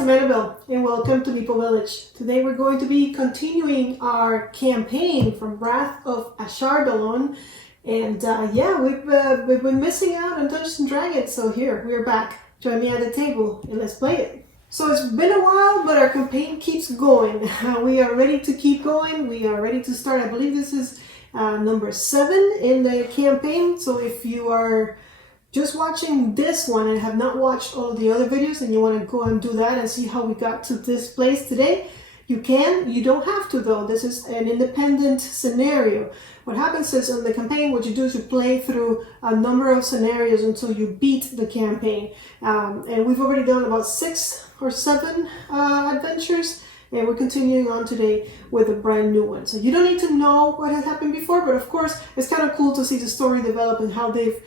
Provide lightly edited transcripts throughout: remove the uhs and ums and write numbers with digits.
I'm Annabelle, and welcome to Meeple Village. Today we're going to be continuing our campaign from Wrath of Ashardalon, and we've been missing out on Dungeons and Dragons, so here we're back. Join me at the table and let's play it. So it's been a while, but our campaign keeps going. We are ready to keep going. We are ready to start. I believe this is number 7 in the campaign. So if you are just watching this one and have not watched all of the other videos and you want to go and do that and see how we got to this place today, you can. You don't have to though. This is an independent scenario. What happens is in the campaign, what you do is you play through a number of scenarios until you beat the campaign. And we've already done about 6 or 7 adventures. And we're continuing on today with a brand new one. So you don't need to know what has happened before, but of course, it's kind of cool to see the story develop and how they've,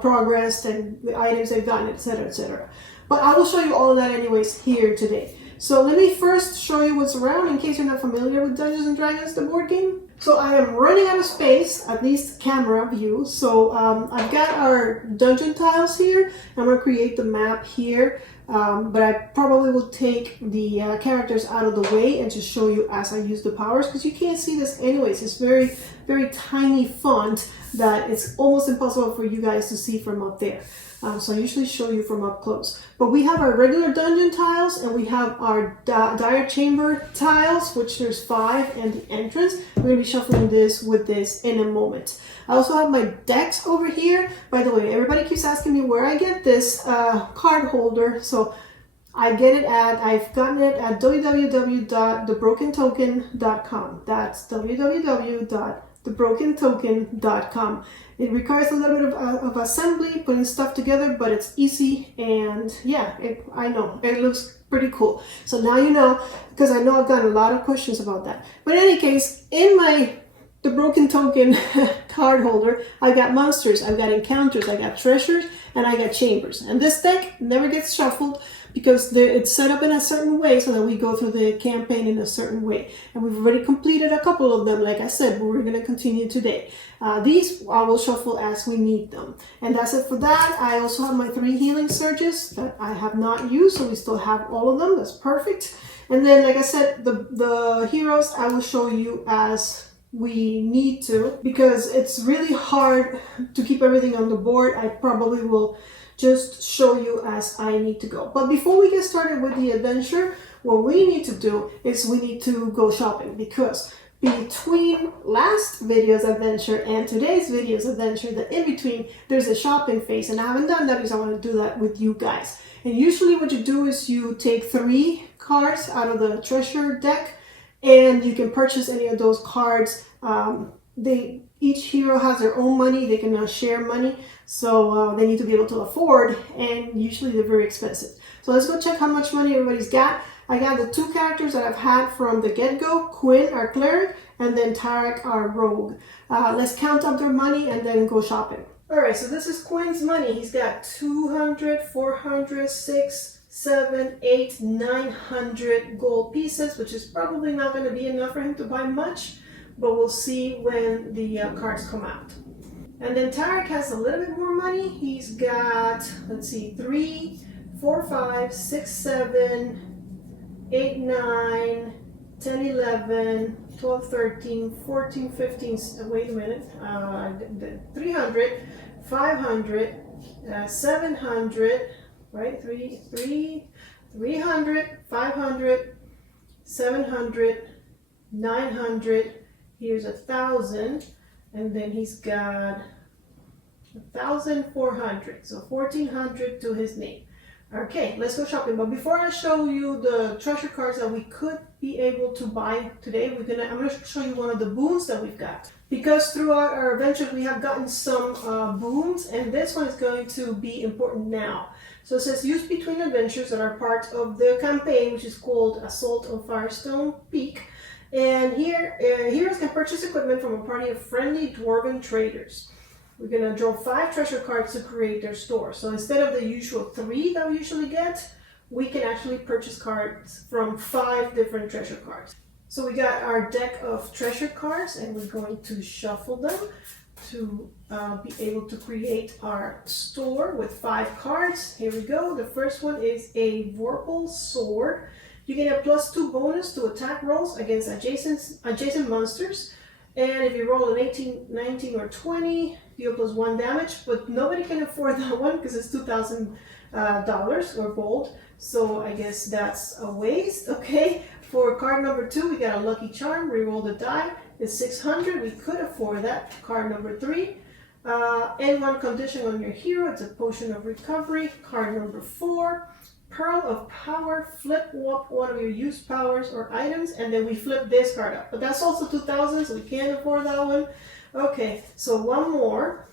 progressed and the items they've gotten, etc., etc. But I will show you all of that anyways here today. So let me first show you what's around in case you're not familiar with Dungeons and Dragons, the board game. So I am running out of space, at least camera view. So I've got our dungeon tiles here. I'm going to create the map here. But I probably will take the characters out of the way and just show you as I use the powers, because you can't see this anyways. It's very, very tiny font that it's almost impossible for you guys to see from up there. So I usually show you from up close. But we have our regular dungeon tiles and we have our dire chamber tiles, which there's 5, and the entrance. We're going to be shuffling this with this in a moment. I also have my decks over here. By the way, everybody keeps asking me where I get this card holder. So I've gotten it at www.thebrokentoken.com. That's www.thebrokentoken.com. It requires a little bit of assembly, putting stuff together, but it's easy, and yeah, I know, it looks pretty cool. So now you know, because I know I've gotten a lot of questions about that. But in any case, in the Broken Token card holder, I got monsters, I've got encounters, I got treasures, and I got chambers. And this deck never gets shuffled because it's set up in a certain way so that we go through the campaign in a certain way. And we've already completed a couple of them, like I said, but we're going to continue today. These I will shuffle as we need them. And that's it for that. I also have my 3 healing surges that I have not used, so we still have all of them. That's perfect. And then, like I said, the heroes I will show you as we need to, because it's really hard to keep everything on the board. I probably will just show you as I need to go. But before we get started with the adventure, what we need to do is we need to go shopping, because between last video's adventure and today's video's adventure, the in between, there's a shopping phase, and I haven't done that because I want to do that with you guys. And usually what you do is you take 3 cards out of the treasure deck, and you can purchase any of those cards. Each hero has their own money. They cannot share money, so they need to be able to afford, and usually they're very expensive. So let's go check how much money everybody's got. I got the 2 characters that I've had from the get-go, Quinn, our cleric, and then Tarek, our rogue. Let's count up their money and then go shopping. Alright, so this is Quinn's money. He's got 200, 400, 6, 7, 8, 900 gold pieces, which is probably not going to be enough for him to buy much, but we'll see when the cards come out. And then Tarek has a little bit more money. He's got, let's see, 3, 4, 5, 6, 7, 8, 9, 10, 11, 12, 13, 14, 15, wait a minute, 300, 500, 700, right, 300, 500, 700, 900, here's 1,000, and then he's got 1,400, so 1,400 to his name. Okay, let's go shopping. But before I show you the treasure cards that we could be able to buy today, I'm going to show you one of the boons that we've got. Because throughout our adventures we have gotten some boons, and this one is going to be important now. So it says use between adventures that are part of the campaign, which is called Assault on Firestone Peak. And here, heroes can purchase equipment from a party of friendly dwarven traders. We're going to draw 5 treasure cards to create their store. So instead of the usual 3 that we usually get, we can actually purchase cards from 5 different treasure cards. So we got our deck of treasure cards, and we're going to shuffle them. to be able to create our store with 5 cards. Here we go. The first one is a Vorpal Sword. You get a +2 bonus to attack rolls against adjacent monsters. And if you roll an 18, 19, or 20, deal +1 damage. But nobody can afford that one because it's $2,000 or gold. So I guess that's a waste. Okay. For card number 2, we got a Lucky Charm. Reroll the die. It's 600. We could afford that. Card number 3. N1 condition on your hero. It's a Potion of Recovery. Card number 4. Pearl of Power. Flip one of your used powers or items, and then we flip this card up. But that's also 2,000, so we can't afford that one. Okay, so one more.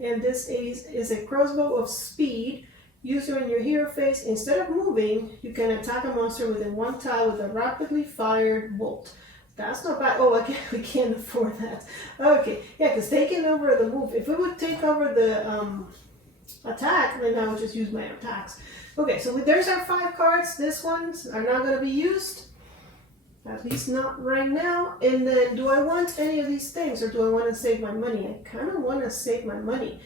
And this is a Crossbow of Speed. Use it in your hero phase. Instead of moving, you can attack a monster within 1 tile with a rapidly fired bolt. That's not bad. Oh, again, we can't afford that. Okay, yeah, because taking over the move, if we would take over the attack, then I would just use my attacks. Okay, so there's our 5 cards. These ones are not going to be used. At least not right now. And then, do I want any of these things, or do I want to save my money? I kind of want to save my money.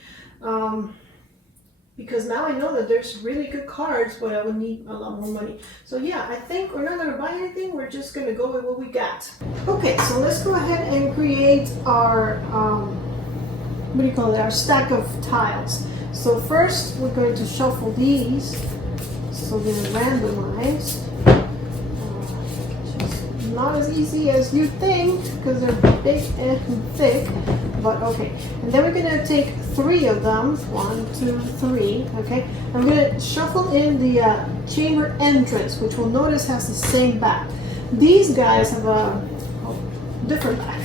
Because now I know that there's really good cards, but I would need a lot more money. So yeah, I think we're not going to buy anything. We're just going to go with what we got. Okay, so let's go ahead and create our, what do you call it, our stack of tiles. So first, we're going to shuffle these so they're randomized. Not as easy as you think because they're big and thick, but okay. And then we're gonna take 3 of them. 1, 2, 3. Okay. I'm gonna shuffle in the chamber entrance, which we'll notice has the same back. These guys have a different back,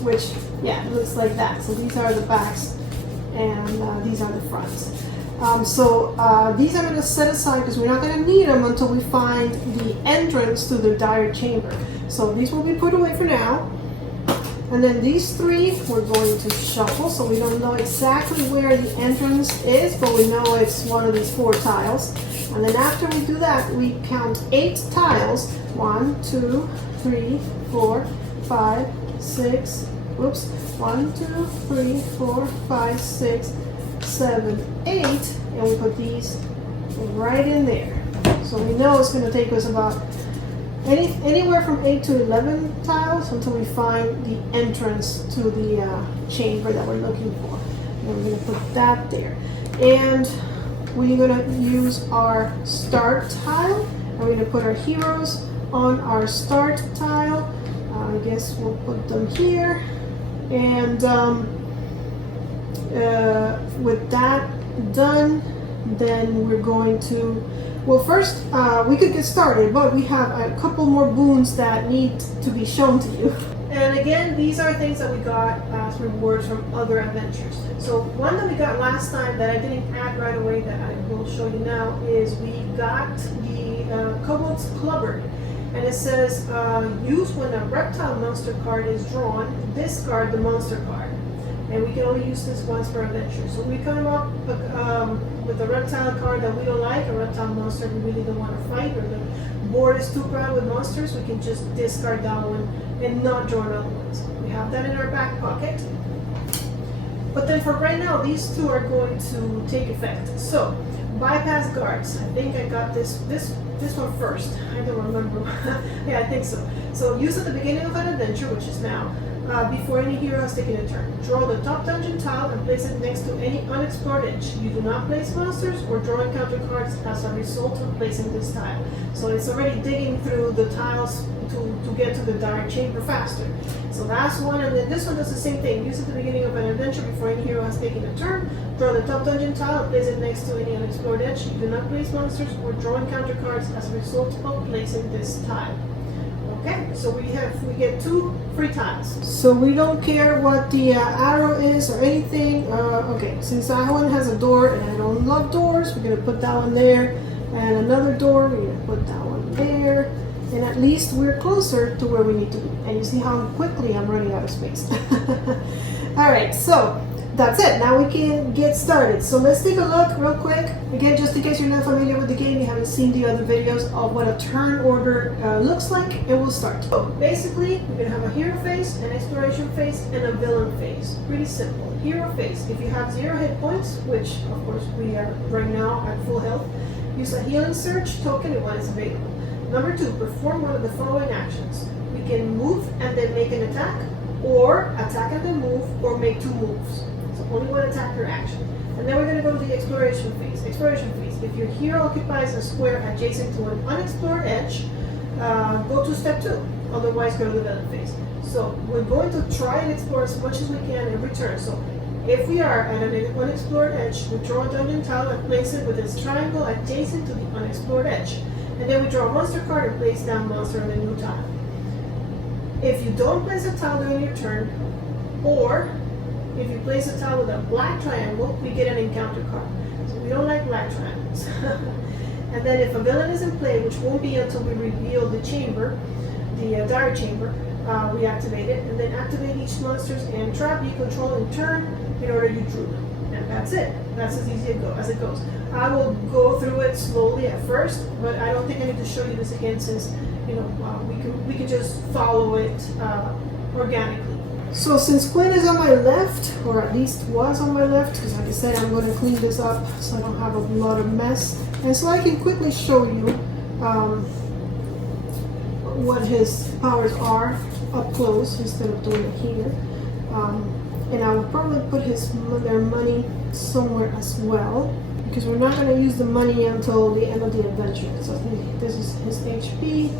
which yeah, it looks like that. So these are the backs, and these are the fronts. These are going to set aside because we're not going to need them until we find the entrance to the dire chamber. So these will be put away for now. And then these 3 we're going to shuffle, so we don't know exactly where the entrance is, but we know it's one of these 4 tiles. And then after we do that, we count 8 tiles. 1, 2, 3, 4, 5, 6. Whoops. 1, 2, 3, 4, 5, 6. 7, 8, and we put these right in there. So we know it's going to take us about anywhere from 8 to 11 tiles until we find the entrance to the chamber that we're looking for. And we're going to put that there. And we're going to use our start tile, and we're going to put our heroes on our start tile. I guess we'll put them here. And with that done, then we're going to, well, first we could get started, but we have a couple more boons that need to be shown to you. And again, these are things that we got as rewards from other adventures. So one that we got last time that I didn't add right away that I will show you now is we got the Kobold's Clubber. And it says, use when a reptile monster card is drawn, discard the monster card. And we can only use this once per adventure. So we come up with a reptile card that we don't like, a reptile monster we really don't want to fight, or the board is too crowded with monsters, we can just discard that one and not draw another one. So we have that in our back pocket. But then for right now, these 2 are going to take effect. So, bypass guards. I think I got this one first. I don't remember. Yeah, I think so. So use at the beginning of an adventure, which is now, before any hero has taken a turn. Draw the top dungeon tile and place it next to any unexplored edge. You do not place monsters or draw encounter cards as a result of placing this tile. So it's already digging through the tiles to get to the dire chamber faster. So that's one, and then this one does the same thing. Use at the beginning of an adventure before any hero has taken a turn. Draw the top dungeon tile and place it next to any unexplored edge. You do not place monsters or draw encounter cards as a result of placing this tile. Okay, so we get 2 free tiles. So we don't care what the arrow is or anything. Okay, since that one has a door and I don't love doors, we're gonna put that one there, and another door, we're gonna put that one there, and at least we're closer to where we need to be. And you see how quickly I'm running out of space. All right, so that's it. Now we can get started. So let's take a look real quick. Again, just in case you're not familiar with the game, you haven't seen the other videos of what a turn order looks like, and we'll start. So basically, we're going to have a hero phase, an exploration phase, and a villain phase. Pretty simple. Hero phase, if you have 0 hit points, which of course we are right now at full health, use a healing surge token when it's available. Number 2, perform one of the following actions. We can move and then make an attack, or attack and then move, or make 2 moves. So only one attack per action. And then we're going to go to the exploration phase. Exploration phase, if your hero occupies a square adjacent to an unexplored edge, go to step 2. Otherwise, go to the villain phase. So we're going to try and explore as much as we can every turn. So if we are at an unexplored edge, we draw a dungeon tile and place it with its triangle adjacent to the unexplored edge. And then we draw a monster card and place that monster on the new tile. If you don't place a tile during your turn, or if you place a tile with a black triangle, we get an encounter card. So we don't like black triangles. And then if a villain is in play, which won't be until we reveal the chamber, the dire chamber, we activate it, and then activate each monster's and trap you control in turn in order you drew them. And that's it. That's as easy as it goes. I will go through it slowly at first, but I don't think I need to show you this again since we can just follow it organically. So since Quinn is on my left, or at least was on my left, because like I said, I'm going to clean this up so I don't have a lot of mess, and so I can quickly show you what his powers are up close instead of doing it here. And I will probably put their money somewhere as well, because we're not going to use the money until the end of the adventure. So this is his HP.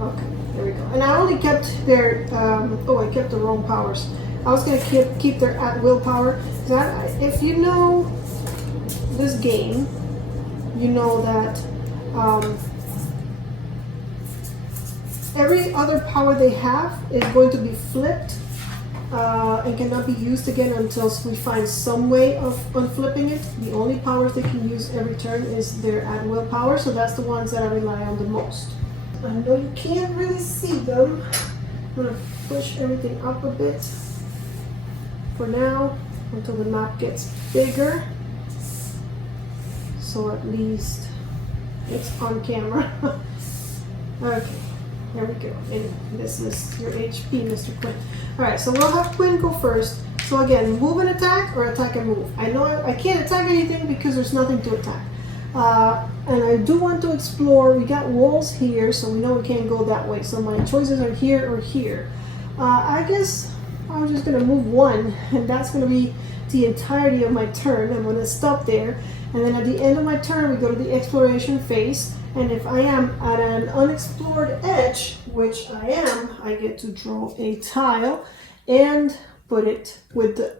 Okay, there we go. And I only kept their, I kept the wrong powers. I was going to keep their at-will power. If you know this game, you know that every other power they have is going to be flipped and cannot be used again until we find some way of unflipping it. The only powers they can use every turn is their at-will power, so that's the ones that I rely on the most. I know you can't really see them. I'm going to push everything up a bit for now until the map gets bigger, so at least it's on camera. Okay. There we go. And this is your HP, Mr. Quinn. Alright, so we'll have Quinn go first. So again, move and attack, or attack and move. I know I can't attack anything because there's nothing to attack. And I do want to explore. We got walls here, so we know we can't go that way. So my choices are here or here. I guess I'm just going to move 1, and that's going to be the entirety of my turn. I'm going to stop there. And then at the end of my turn, we go to the exploration phase. And if I am at an unexplored edge, which I am, I get to draw a tile and put it with the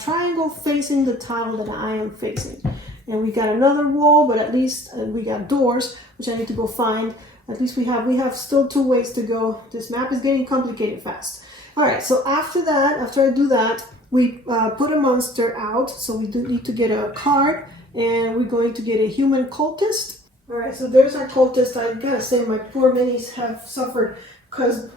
triangle facing the tile that I am facing. And we got another wall, but at least we got doors, which I need to go find. At least we have still 2 ways to go. This map is getting complicated fast. All right, so after I do that, we put a monster out. So we do need to get a card, and we're going to get a human cultist. Alright, so there's our cultist. I gotta say, my poor minis have suffered because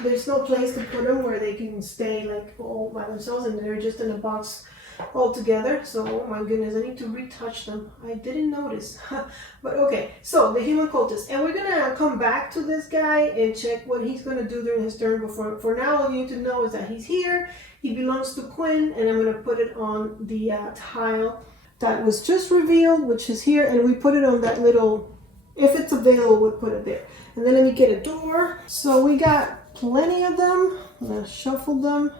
there's no place to put them where they can stay like all by themselves, and they're just in a box all together. So, oh my goodness, I need to retouch them. I didn't notice. But okay, so the human cultist. And we're gonna come back to this guy and check what he's gonna do during his turn. But for now, all you need to know is that he's here. He belongs to Quinn, and I'm gonna put it on the tile that was just revealed, which is here, and we put it on that little, if it's available, we'll put it there. And then let me get a door. So we got plenty of them. I'm gonna shuffle them.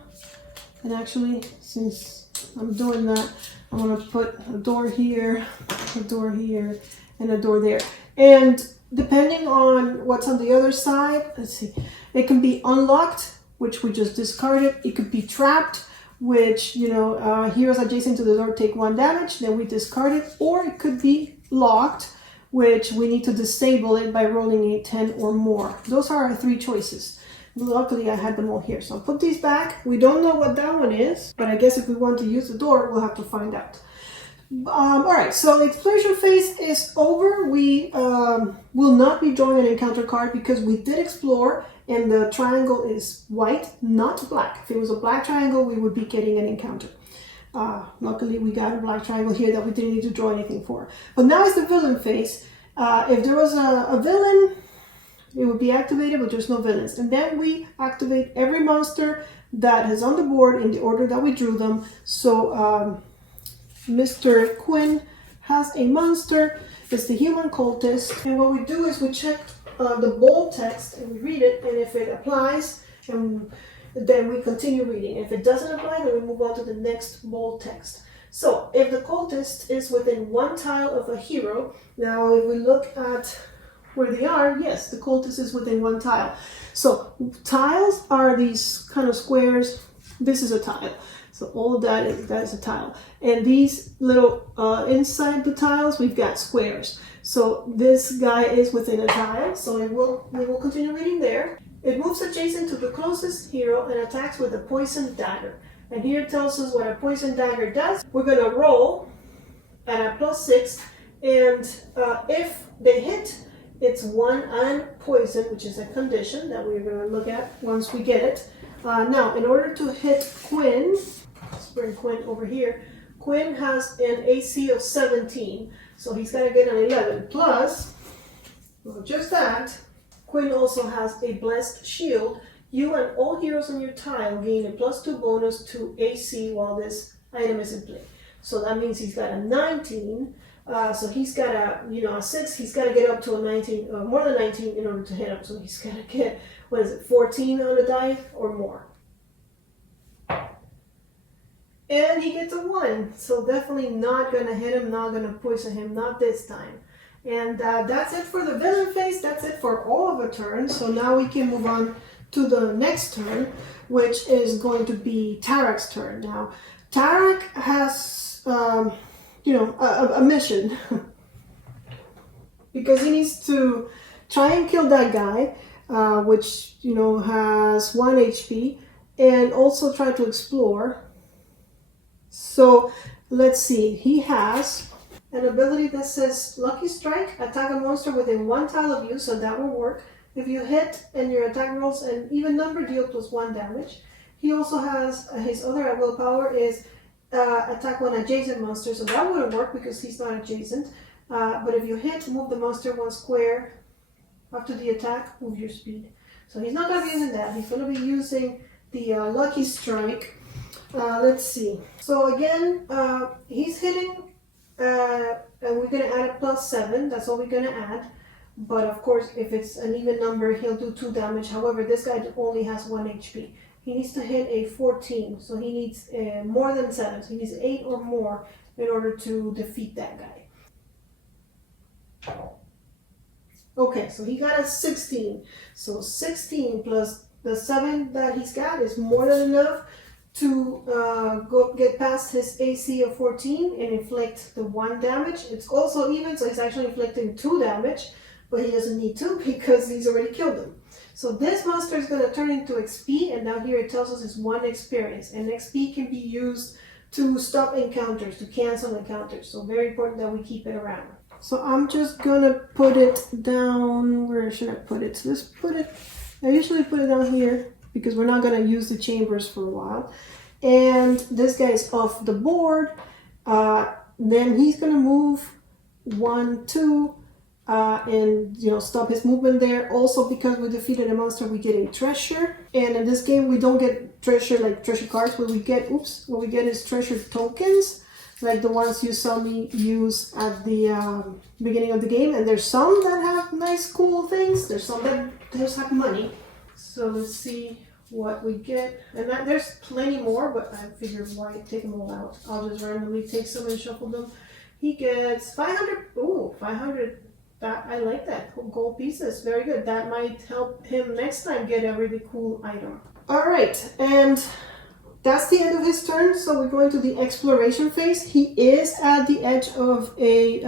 And actually, since I'm doing that, I'm gonna put a door here, and a door there. And depending on what's on the other side, let's see, it can be unlocked, which we just discarded. It could be trapped, which, heroes adjacent to the door take 1 damage, then we discard it, or it could be locked, which we need to disable it by rolling a 10 or more. Those are our 3 choices. Luckily, I had them all here. So I'll put these back. We don't know what that one is, but I guess if we want to use the door, we'll have to find out. Alright, so the exploration phase is over. We will not be drawing an encounter card because we did explore, and the triangle is white, not black. If it was a black triangle, we would be getting an encounter. Luckily, we got a black triangle here that we didn't need to draw anything for. But now is the villain phase. If there was a villain, it would be activated, but there's no villains. And then we activate every monster that is on the board in the order that we drew them. So Mr. Quinn has a monster. It's the human cultist. And what we do is we check the bold text and we read it. And if it applies, and then we continue reading. If it doesn't apply, then we move on to the next bold text. So if the cultist is within one tile of a hero, now if we look at where they are, yes, the cultist is within one tile. So tiles are these kind of squares. This is a tile. So all of that is a tile. And these little, inside the tiles, we've got squares. So this guy is within a tile. So we will continue reading there. It moves adjacent to the closest hero and attacks with a poison dagger. And here it tells us what a poison dagger does. We're going to roll at a +6. And if they hit, it's 1 and poison, which is a condition that we're going to look at once we get it. Now, in order to hit Quinn, let's bring Quinn over here. Quinn has an AC of 17, so he's got to get an 11. Plus, well, just that, Quinn also has a blessed shield. You and all heroes on your tile gain a +2 bonus to AC while this item is in play. So that means he's got a 19. So he's got a 6. He's got to get up to a 19, more than 19 in order to hit him. So he's got to get, 14 on the die or more. And he gets a 1. So definitely not going to hit him, not going to poison him, not this time. And that's it for the villain phase. That's it for all of a turn. So now we can move on to the next turn, which is going to be Tarak's turn. Now, Tarak has, a mission. Because he needs to try and kill that guy, which, has 1 HP, and also try to explore. So, let's see. He has an ability that says Lucky Strike, attack a monster within 1 tile of you, so that will work. If you hit and your attack rolls an even number, deal +1 damage. He also has his other at willpower is attack 1 adjacent monster, so that wouldn't work because he's not adjacent. But if you hit, move the monster 1 square. After the attack, move your speed. So he's not going to be using that. He's going to be using the Lucky Strike. Let's see. So again, he's hitting, and we're going to add a +7. That's all we're going to add. But of course, if it's an even number, he'll do 2 damage. However, this guy only has 1 HP. He needs to hit a 14, so he needs more than 7. So he needs 8 or more in order to defeat that guy. Okay, so he got a 16. So 16 plus the 7 that he's got is more than enough to get past his AC of 14 and inflict the 1 damage. It's also even, so he's actually inflicting 2 damage, but he doesn't need to because he's already killed him. So this monster is going to turn into XP, and now here it tells us it's 1 experience. And XP can be used to stop encounters, to cancel encounters. So very important that we keep it around. So I'm just going to put it down, where should I put it? So let's put it, I usually put it down here because we're not going to use the chambers for a while. And this guy is off the board. Then he's going to move 1, 2, and stop his movement there. Also, because we defeated a monster, we get a treasure. And in this game, we don't get treasure like treasure cards. What we get is treasure tokens, like the ones you saw me use at the beginning of the game. And there's some that have nice, cool things. There's some that just have money. So let's see what we get. And there's plenty more, but I figured why take them all out. I'll just randomly take some and shuffle them. He gets 500. Ooh, 500. That, I like that. Gold pieces. Very good. That might help him next time get a really cool item. Alright, and that's the end of his turn. So we're going to the exploration phase. He is at the edge of a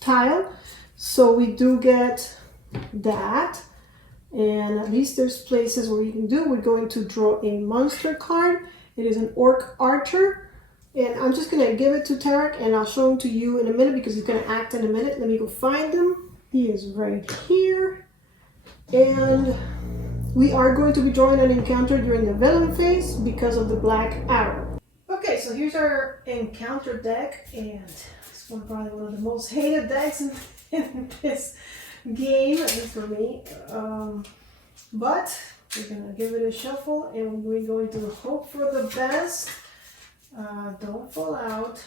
tile. So we do get that. And at least there's places where you can do. We're going to draw a monster card. It is an orc archer. And I'm just going to give it to Tarak, and I'll show him to you in a minute because he's going to act in a minute. Let me go find him. He is right here. And we are going to be drawing an encounter during the villain phase because of the black arrow. Okay, so so here's our encounter deck, and it's probably one of the most hated decks in this game, at least for me. But we're gonna give it a shuffle, and we're going to hope for the best. Don't fall out.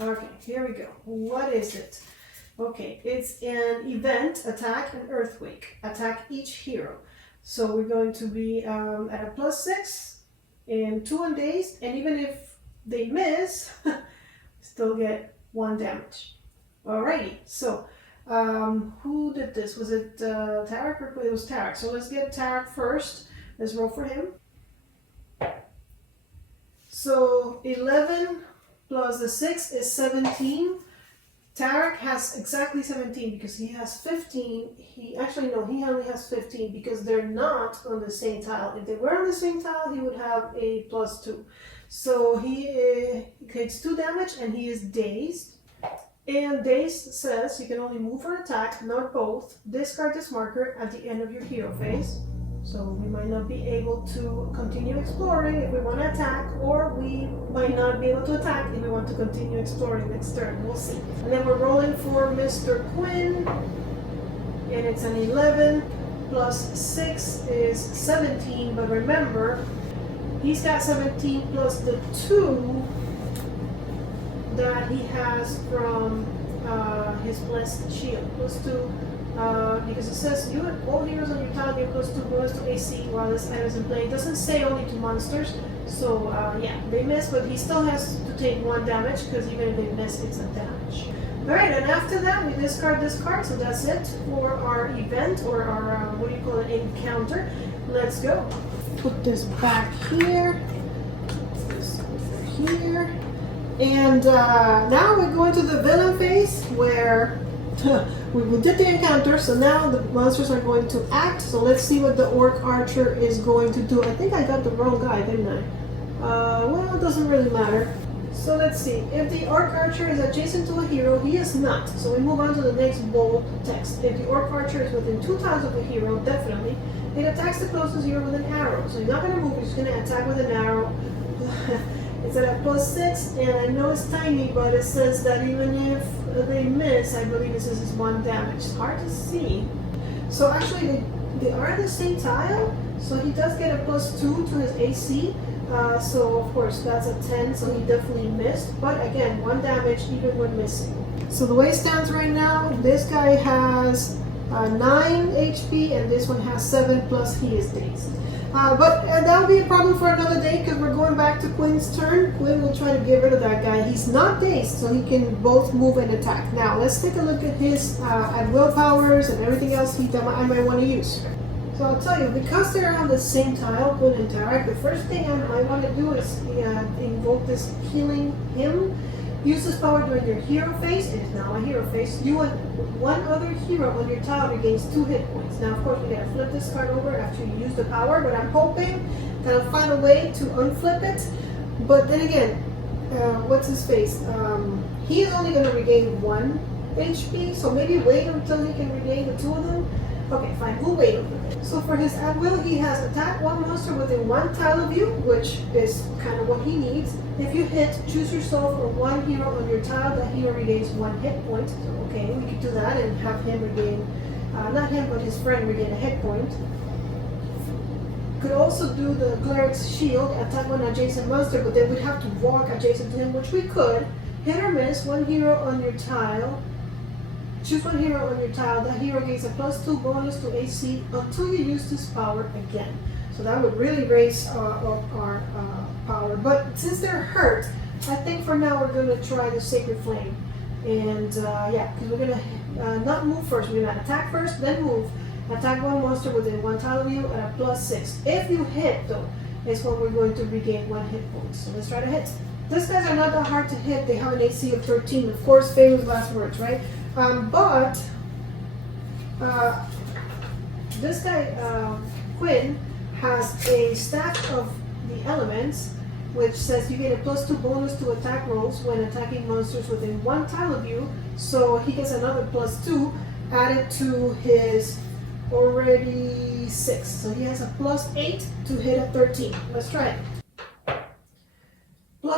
Okay, here we go. What is it? Okay, it's an event, attack, and earthquake. Attack each hero. So we're going to be at a +6 and 2 on days, and even if they miss, still get 1 damage. Alrighty, so who did this? Was it Tarek? Or it was Tarek. So let's get Tarek first. Let's roll for him. So 11 plus the 6 is 17. Tarek has exactly 17 because he has 15. He only has 15 because they're not on the same tile. If they were on the same tile, he would have a +2. So he takes 2 damage and he is dazed. And dazed says you can only move or attack, not both. Discard this marker at the end of your hero phase. So we might not be able to continue exploring if we want to attack, or we might not be able to attack if we want to continue exploring next turn. We'll see. And then we're rolling for Mr. Quinn, and it's an 11 plus 6 is 17, but remember, he's got 17 plus the 2 that he has from his blessed shield, +2. Because it says you and all heroes on your tile get +2 bonus to AC while this item is in play. It doesn't say only to monsters, so yeah, they miss, but he still has to take 1 damage because even if they miss, it's a damage. Alright, and after that, we discard this card, so that's it for our event, or our, encounter. Let's go. Put this back here, this over here, and now we're going to the villain phase where we did the encounter, so now the monsters are going to act. So let's see what the orc archer is going to do. I think I got the wrong guy, didn't I? Well, it doesn't really matter. So let's see. If the orc archer is adjacent to a hero, he is not. So we move on to the next bold text. If the orc archer is within 2 tiles of a hero, definitely, it attacks the closest hero with an arrow. So he's not going to move, he's just going to attack with an arrow. It's at a +6, and I know it's tiny, but it says that even if they miss, I believe it says it's 1 damage. It's hard to see. So actually, they are the same tile, so he does get a +2 to his AC. So of course that's a 10, so he definitely missed. But again, 1 damage even when missing. So the way it stands right now, this guy has 9 HP, and this one has 7, plus he is dazed. But that'll be a problem for another day because we're going back to Quinn's turn. Quinn will try to get rid of that guy. He's not dazed, so he can both move and attack. Now, let's take a look at his at-will powers and everything else I might want to use. So I'll tell you, because they're on the same tile, Quinn and Tarek, the first thing I want to do is invoke this healing hymn. Use this power during your hero phase. It is now a hero phase. You and 1 other hero on your tile regains 2 hit points. Now, of course, we gotta flip this card over after you use the power, but I'm hoping that I'll find a way to unflip it. But then again, what's his face? He is only gonna regain 1 HP, so maybe wait until he can regain the 2 of them. Okay, fine, we'll wait a little bit. So for his at-will, he has attack 1 monster within 1 tile of you, which is kind of what he needs. If you hit, choose yourself or 1 hero on your tile. That hero regains 1 hit point. So okay, we could do that and have him regain, not him, but his friend regain a hit point. Could also do the cleric's shield, attack 1 adjacent monster, but then we'd have to walk adjacent to him, which we could. Hit or miss, 1 hero on your tile. Choose 1 hero on your tile. That hero gains a +2 bonus to AC until you use this power again. So that would really raise our power. But since they're hurt, I think for now we're going to try the Sacred Flame. And yeah, because we're going to not move first. We're going to attack first, then move. Attack 1 monster within 1 tile of you at a +6. If you hit, though, is when we're going to regain 1 hit point. So let's try to hit. These guys are not that hard to hit. They have an AC of 13. Of course, famous last words, right? But this guy, Quinn, has a staff of the elements, which says you get a +2 bonus to attack rolls when attacking monsters within 1 tile of you. So he gets another +2 added to his already 6. So he has a +8 to hit a 13. Let's try it.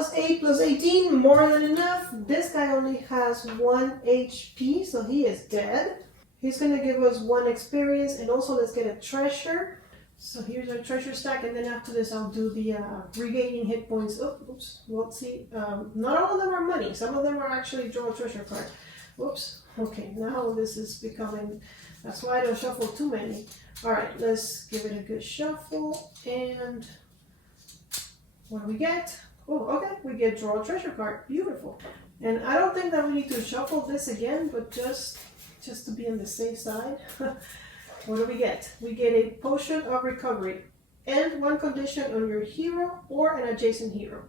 plus 8 plus 18, more than enough. This guy only has 1 HP, so he is dead. He's going to give us 1 experience, and also let's get a treasure. So here's our treasure stack, and then after this I'll do the regaining hit points. Oh, oops, we'll see. Not all of them are money. Some of them are actually draw a treasure card. Whoops. Okay, now this is becoming, that's why I don't shuffle too many. Alright, let's give it a good shuffle, and what do we get? Oh, okay, we get draw a treasure card. Beautiful. And I don't think that we need to shuffle this again, but just to be on the safe side. What do we get? We get a potion of recovery and 1 condition on your hero or an adjacent hero.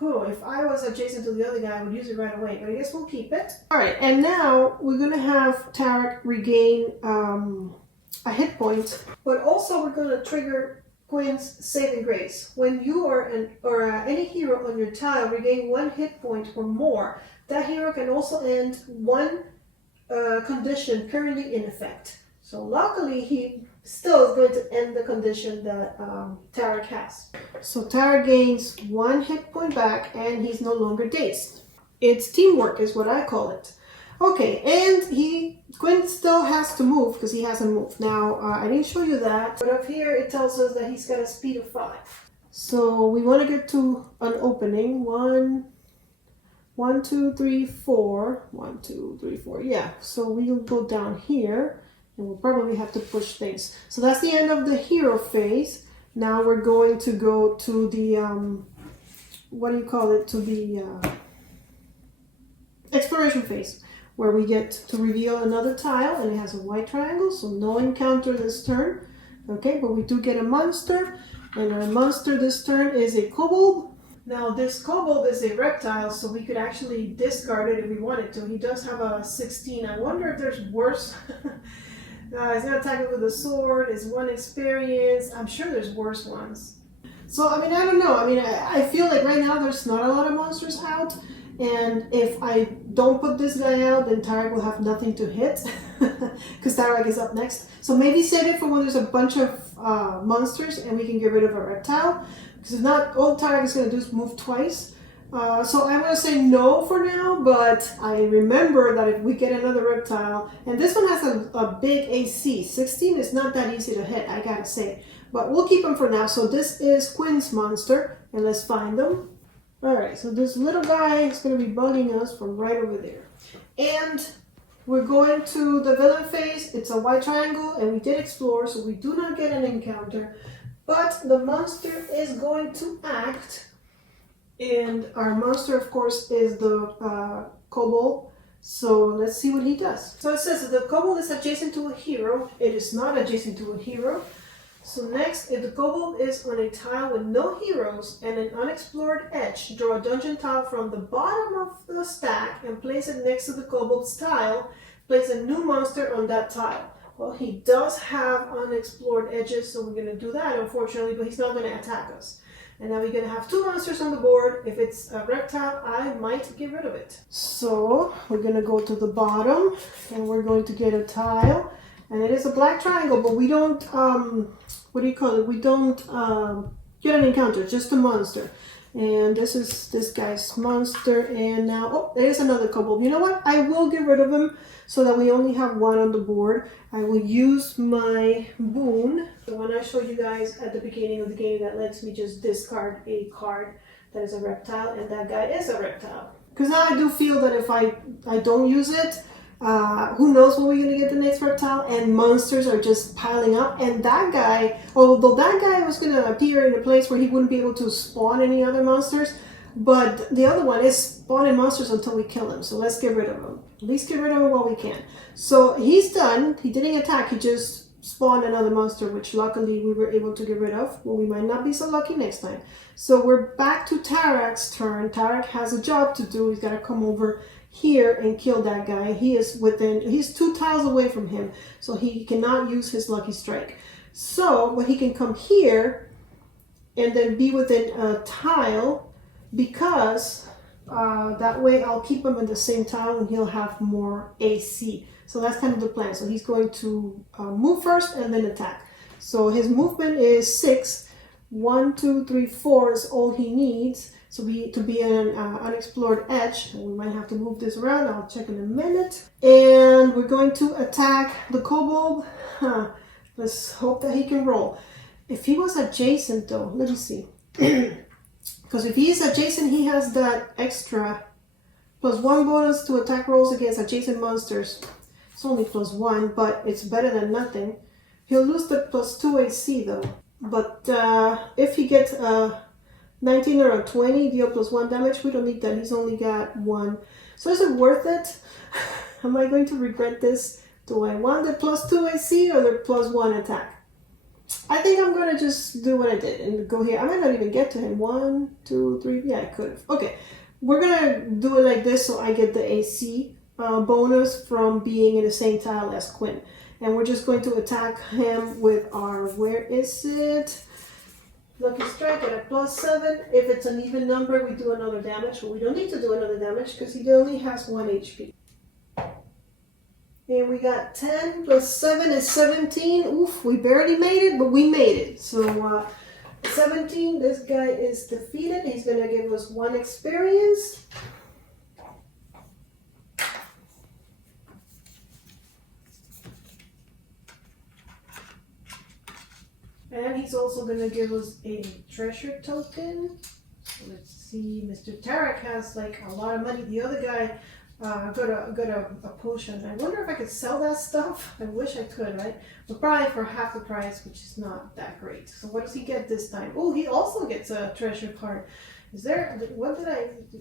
Oh, if I was adjacent to the other guy, I would use it right away, but I guess we'll keep it. All right, and now we're gonna have Tarek regain a hit point, but also we're gonna trigger Quinn's saving grace. When you or any hero on your tile regain 1 hit point or more, that hero can also end 1 condition currently in effect. So luckily, he still is going to end the condition that Tarek has. So Tarek gains 1 hit point back, and he's no longer dazed. It's teamwork is what I call it. Okay, and Quinn still has to move because he hasn't moved. Now, I didn't show you that, but up here it tells us that he's got a speed of 5. So we want to get to an opening. 1, 2, 3, 4. 1, 2, 3, 4. Yeah, so we'll go down here. And we'll probably have to push things. So that's the end of the hero phase. Now we're going to go to the, to the exploration phase, where we get to reveal another tile, and it has a white triangle, so no encounter this turn. Okay, but we do get a monster, and our monster this turn is a kobold. Now this kobold is a reptile, so we could actually discard it if we wanted to. He does have a 16. I wonder if there's worse. He's not attacking with a sword, it's 1 experience. I'm sure there's worse ones. So, I mean, I don't know. I mean, I feel like right now there's not a lot of monsters out. And if I don't put this guy out, then Tarek will have nothing to hit. Because Tarek is up next. So maybe save it for when there's a bunch of monsters and we can get rid of a reptile. Because if not, all Tarek is going to do is move twice. So I'm going to say no for now, but I remember that if we get another reptile, and this one has a big AC, 16 is not that easy to hit, I gotta say, but we'll keep him for now. So this is Quinn's monster, and let's find them. Alright, so this little guy is going to be bugging us from right over there. And we're going to the villain phase. It's a white triangle, and we did explore, so we do not get an encounter, but the monster is going to act. And our monster, of course, is the kobold. So let's see what he does. So it says that the kobold is adjacent to a hero. It is not adjacent to a hero. So next, if the kobold is on a tile with no heroes and an unexplored edge, draw a dungeon tile from the bottom of the stack and place it next to the kobold's tile. Place a new monster on that tile. Well, he does have unexplored edges, so we're going to do that, unfortunately, but he's not going to attack us. And now we're going to have 2 monsters on the board. If it's a reptile, I might get rid of it. So we're going to go to the bottom, and we're going to get a tile. And it is a black triangle, but we don't, we don't get an encounter, just a monster. And this is this guy's monster. And now, oh, there's another kobold. You know what? I will get rid of him so that we only have 1 on the board. I will use my boon, the one I showed you guys at the beginning of the game that lets me just discard a card that is a reptile, and that guy is a reptile. Because now I do feel that if I don't use it, who knows when we're going to get the next reptile, and monsters are just piling up. And that guy, although that guy was going to appear in a place where he wouldn't be able to spawn any other monsters, but the other one is spawning monsters until we kill him. So let's get rid of him. At least get rid of him while we can. So he's done. He didn't attack. He just spawned another monster, which luckily we were able to get rid of. Well, we might not be so lucky next time. So we're back to Tarek's turn. Tarek has a job to do. He's got to come over here and kill that guy. He's 2 tiles away from him, so he cannot use his lucky strike. So, but he can come here and then be within a tile, because that way I'll keep him in the same tile and he'll have more AC. So that's kind of the plan. So he's going to move first and then attack. So his movement is 6. 1, 2, 3, 4 is all he needs. So to be an unexplored edge. We might have to move this around. I'll check in a minute. And we're going to attack the kobold. Let's hope that he can roll. If he was adjacent though, let me see. Because if he's adjacent, he has that extra +1 bonus to attack rolls against adjacent monsters. It's only +1, but it's better than nothing. He'll lose the +2 AC though. But if he gets 19 or a 20, deal +1 damage, we don't need that. He's only got 1. So is it worth it? Am I going to regret this? Do I want the +2 AC or the +1 attack? I think I'm going to just do what I did and go here. I might not even get to him. 1, 2, 3. Yeah, I could have. Okay. We're going to do it like this so I get the AC bonus from being in the same tile as Quinn. And we're just going to attack him with our, where is it? Lucky strike at a +7. If it's an even number, we do another damage. But we don't need to do another damage because he only has 1 HP. And we got 10 +7 is 17. Oof, we barely made it, but we made it. So 17, this guy is defeated. He's going to give us 1 experience. And he's also going to give us a treasure token. So let's see, Mr. Tarek has like a lot of money. The other guy got a potion. I wonder if I could sell that stuff. I wish I could, right? But probably for half the price, which is not that great. So what does he get this time? Oh, he also gets a treasure card. Is there, what did I do?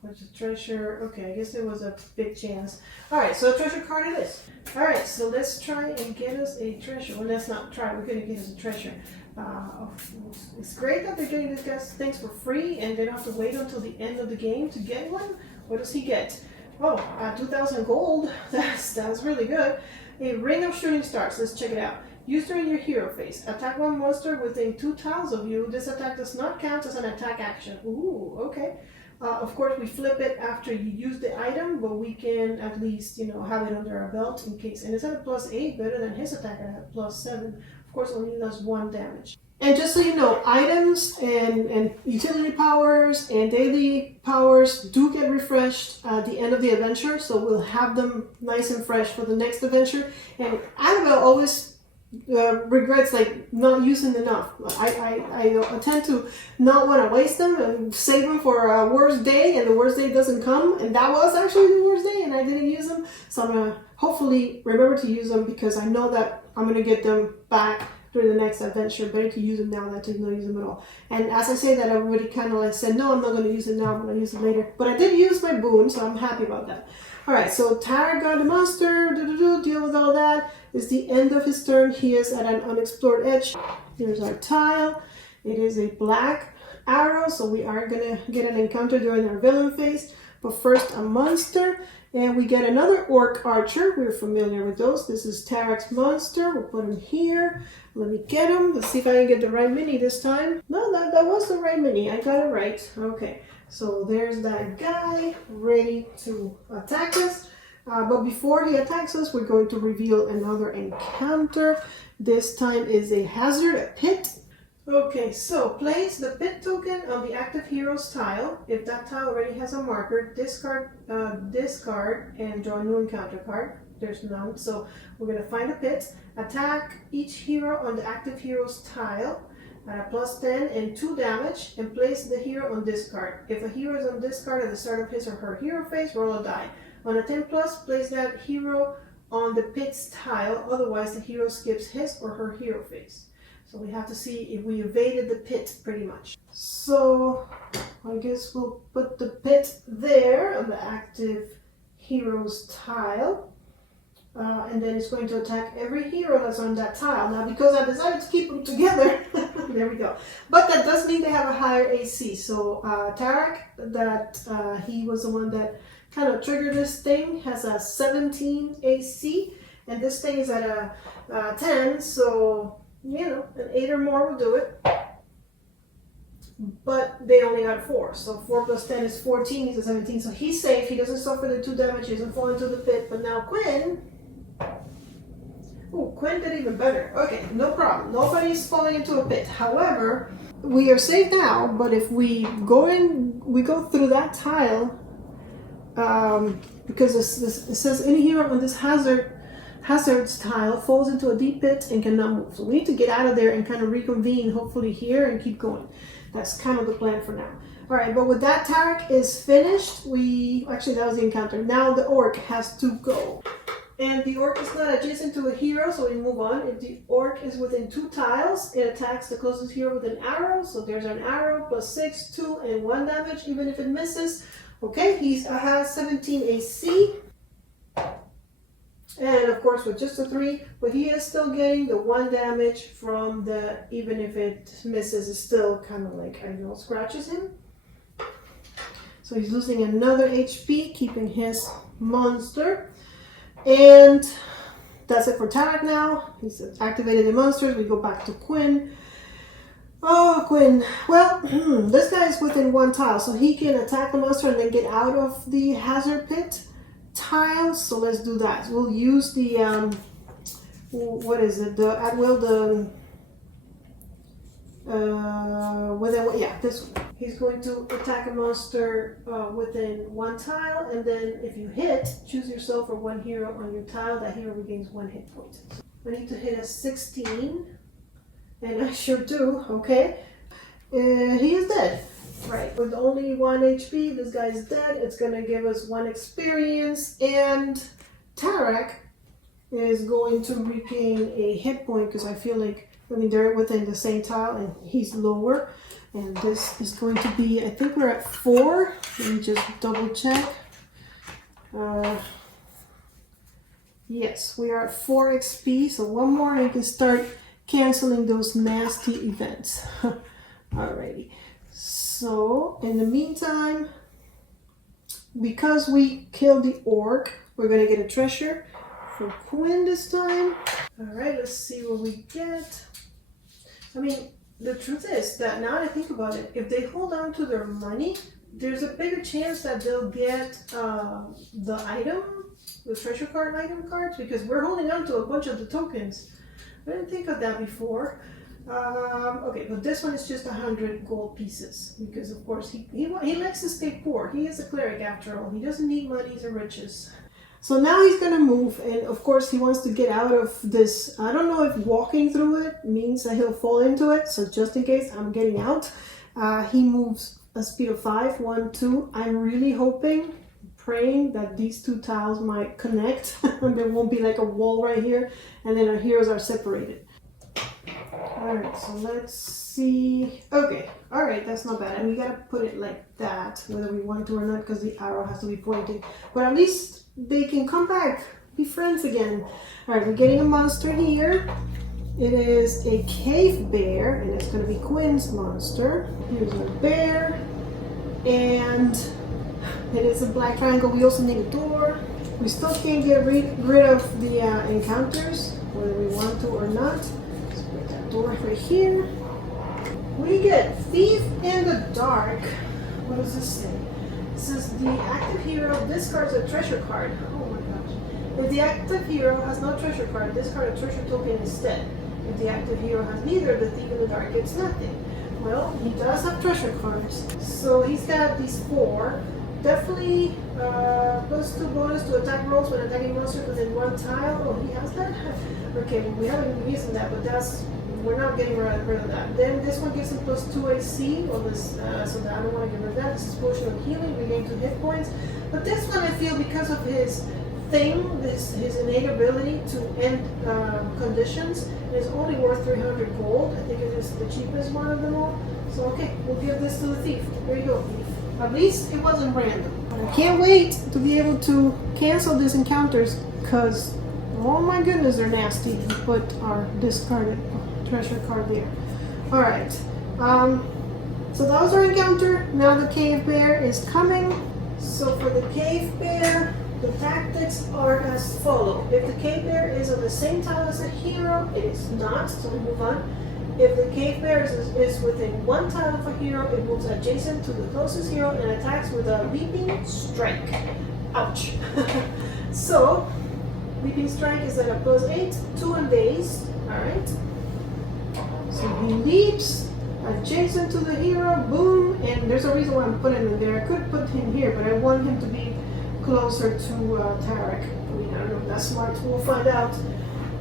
What's a treasure? Okay, I guess there was a big chance. Alright, so a treasure card it is. Alright, so let's try and get us a treasure. Well, let's not try. We're going to get us a treasure. It's great that they're getting these guys things for free and they don't have to wait until the end of the game to get one. What does he get? Oh, 2,000 gold. That's really good. A ring of shooting stars. Let's check it out. Used during your hero phase. Attack one monster within 2 tiles of you. This attack does not count as an attack action. Ooh, okay. Of course, we flip it after you use the item, but we can at least, have it under our belt in case. And it's at a +8, better than his attack at +7. Of course, only does 1 damage. And just so you know, items and utility powers and daily powers do get refreshed at the end of the adventure, so we'll have them nice and fresh for the next adventure. And Annabelle always regrets like not using enough. I tend to not want to waste them and save them for a worst day, and the worst day doesn't come, and that was actually the worst day and I didn't use them. So I'm gonna hopefully remember to use them because I know that I'm gonna get them back during the next adventure. Better to use them now than to not use them at all. And as I say that, everybody kind of like said, no, I'm not going to use it now, I'm going to use it later. But I did use my boon, so I'm happy about that. Alright, so Tarek got the monster, deal with all that. It's the end of his turn. He is at an unexplored edge. Here's our tile. It is a black arrow, so we are going to get an encounter during our villain phase. But first, a monster. And we get another orc archer. We're familiar with those. This is Tarek's monster. We'll put him here. Let me get him. Let's see if I can get the right mini this time. No, that was the right mini. I got it right. Okay, so there's that guy ready to attack us. But before he attacks us, we're going to reveal another encounter. This time is a hazard, a pit. Okay, so place the pit token on the active hero's tile. If that tile already has a marker, discard and draw a new encounter card. There's none, so we're going to find a pit. Attack each hero on the active hero's tile at a +10 and 2 damage, and place the hero on discard. If a hero is on discard at the start of his or her hero phase, roll a die. On a 10+, place that hero on the pit's tile, otherwise the hero skips his or her hero phase. So we have to see if we evaded the pit, pretty much. So I guess we'll put the pit there on the active hero's tile. And then it's going to attack every hero that's on that tile. Now, because I decided to keep them together, there we go. But that does mean they have a higher AC. So Tarek, he was the one that kind of triggered this thing, has a 17 AC. And this thing is at a 10, so an 8 or more will do it. But they only got 4, so 4 + 10 is 14, he's a 17, so he's safe, he doesn't suffer the 2 damages and fall into the pit. But now Quinn, Oh, Quinn did even better. Okay, no problem. Nobody's falling into a pit. However, we are safe now, but if we go through that tile, because it says any hero on this hazards tile falls into a deep pit and cannot move. So we need to get out of there and kind of reconvene, hopefully here, and keep going. That's kind of the plan for now. All right, but with that, Tarek is finished. Actually, that was the encounter. Now the orc has to go. And the orc is not adjacent to a hero, so we move on. If the orc is within 2 tiles, it attacks the closest hero with an arrow. So there's an arrow, +6, 2, and 1 damage, even if it misses. Okay, he has 17 AC. And of course with just a 3, but he is still getting the 1 damage from the, even if it misses, it's still kind of like, scratches him. So he's losing another HP, keeping his monster. And that's it for Tarek now. He's activated the monsters. We go back to Quinn. Oh, Quinn. Well, this guy is within 1 tile, so he can attack the monster and then get out of the hazard pit tile. So let's do that. We'll use the, what is it? At will, this one. He's going to attack a monster within 1 tile, and then if you hit, choose yourself or 1 hero on your tile. That hero regains 1 hit point. So I need to hit a 16, and I sure do. Okay, he is dead. Right, with only 1 HP, this guy is dead. It's gonna give us 1 experience, and Tarek is going to regain a hit point because I feel like, they're within the same tile and he's lower. And this is going to be, I think we're at 4. Let me just double check. Yes, we are at 4 XP. So 1 more and we can start canceling those nasty events. Alrighty. So in the meantime, because we killed the orc, we're going to get a treasure for Quinn this time. Alright, let's see what we get. The truth is that now that I think about it, if they hold on to their money, there's a bigger chance that they'll get the treasure card item cards, because we're holding on to a bunch of the tokens. I didn't think of that before. Okay, but this one is just 100 gold pieces, because of course he likes to stay poor. He is a cleric after all. He doesn't need monies or riches. So now he's gonna move, and of course he wants to get out of this. I don't know if walking through it means that he'll fall into it, so just in case, I'm getting out. He moves a speed of 5, 1, 2. I'm really hoping, praying that these 2 tiles might connect and there won't be like a wall right here, and then our heroes are separated. Alright, so let's see. Okay, alright, that's not bad. And we gotta put it like that, whether we want to or not, because the arrow has to be pointing. But at least they can come back, be friends again. Alright, we're getting a monster here. It is a cave bear, and it's gonna be Quinn's monster. Here's a bear, and it is a black triangle. We also need a door. We still can't get rid of the encounters, whether we want to or not. Let's put that door right here. We get Thief in the Dark. What does this say? It says the active hero discards a treasure card. Oh my gosh. If the active hero has no treasure card, discard a treasure token instead. If the active hero has neither, the Thief in the Dark gets nothing. Well, he does have treasure cards. So he's got these 4. Definitely +2 bonus to attack rolls when attacking monsters within 1 tile. Oh, he has that? Okay, well, we haven't been using that, but we're not getting rid of that. Then this one gives him +2 AC. Well, so that I don't want to get rid of that. This is potion of healing, regain 2 hit points. But this one, I feel, because of his thing, his innate ability to end conditions, is only worth 300 gold. I think it is the cheapest one of them all. So okay, we'll give this to the thief. There you go, thief. At least it wasn't random. I can't wait to be able to cancel these encounters, because oh my goodness, they're nasty. We put our discarded treasure card there. Alright, so that was our encounter. Now the cave bear is coming. So for the cave bear, the tactics are as follow. If the cave bear is on the same tile as a hero, it is not, so we move on. If the cave bear is within 1 tile of a hero, it moves adjacent to the closest hero and attacks with a leaping strike. Ouch. So Leaping strike is at a +8, 2 on base. Alright. So he leaps adjacent to the hero, boom, and there's a reason why I'm putting him there. I could put him here, but I want him to be closer to Tarek. I mean, I don't know if that's smart, we'll find out.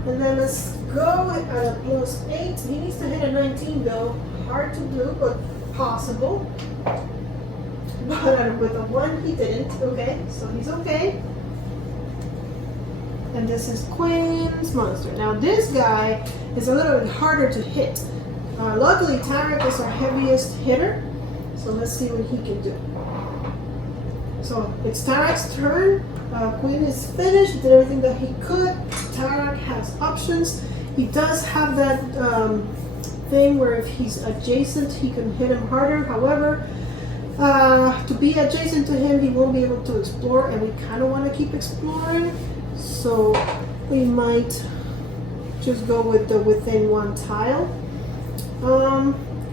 And then let's go at a +8. He needs to hit a 19 though. Hard to do, but possible. But with a 1 he didn't, okay, so he's okay. And this is Quinn's monster. Now this guy is a little bit harder to hit. Luckily Tarek is our heaviest hitter, so let's see what he can do. So it's Tarek's turn. Quinn is finished, did everything that he could. Tarek has options. He does have that thing where if he's adjacent he can hit him harder. However, to be adjacent to him he won't be able to explore, and we kind of want to keep exploring. So we might just go with the within 1 tile,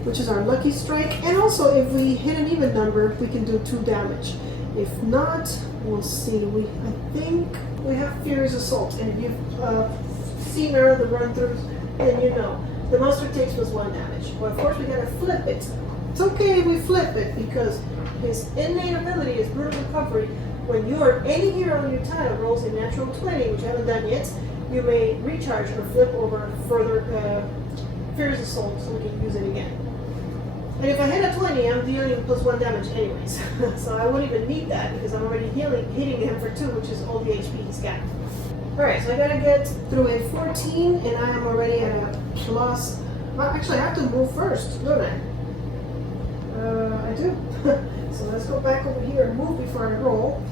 which is our lucky strike. And also if we hit an even number, we can do 2 damage. If not, we'll see. I think we have Furious Assault, and if you've seen our other run-throughs, then you know. The monster takes +1 damage. Well, of course we gotta flip it. It's okay if we flip it, because his innate ability is Brutal Recovery. When any hero on your tile rolls a natural 20, which I haven't done yet, you may recharge or flip over further Furious Assault so we can use it again. And if I hit a 20, I'm dealing +1 damage anyways. So I won't even need that because I'm already hitting him for 2, which is all the HP he's got. Alright, so I gotta get through a 14, and I am already at a plus. Well, actually I have to move first, don't I? I do. So let's go back over here and move before I roll.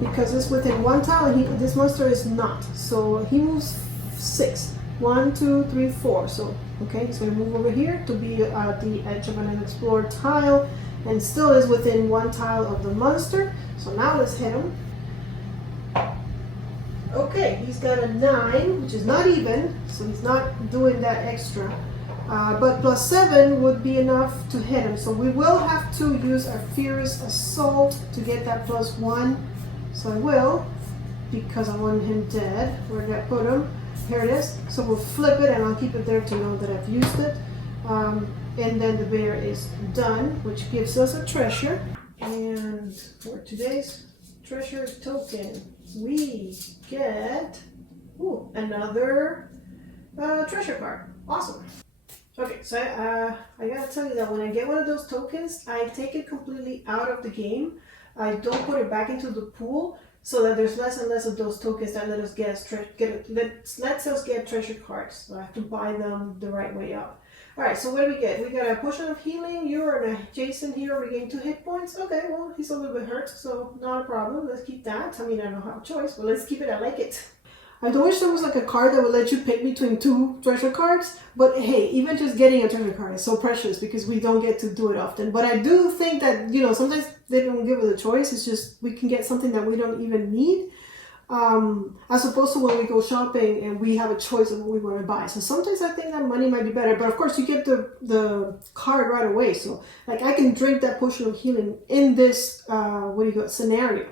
Because it's within 1 tile, this monster is not. So he moves 6. 1, 2, 3, 4. So, okay, he's going to move over here to be at the edge of an unexplored tile, and still is within 1 tile of the monster. So now let's hit him. Okay, he's got a 9, which is not even, so he's not doing that extra. But +7 would be enough to hit him. So we will have to use our Furious Assault to get that +1. So I will, because I want him dead. Where did I put him? Here it is. So we'll flip it, and I'll keep it there to know that I've used it. And then the bear is done, which gives us a treasure. And for today's treasure token, we get another treasure card. Awesome. Okay, so I gotta tell you that when I get one of those tokens, I take it completely out of the game. I don't put it back into the pool, so that there's less and less of those tokens that let us lets us get treasure cards. So I have to buy them the right way up. Alright, so what do we get? We got a potion of healing. You are an adjacent hero, regain 2 hit points. Okay, well, he's a little bit hurt, so not a problem. Let's keep that. I mean, I don't have a choice, but let's keep it. I like it. I don't wish there was like a card that would let you pick between 2 treasure cards, but hey, even just getting a treasure card is so precious because we don't get to do it often. But I do think that, you know, sometimes they don't give us a choice. It's just we can get something that we don't even need, as opposed to when we go shopping and we have a choice of what we want to buy. So sometimes I think that money might be better, but of course you get the card right away. So like I can drink that potion of healing in this scenario.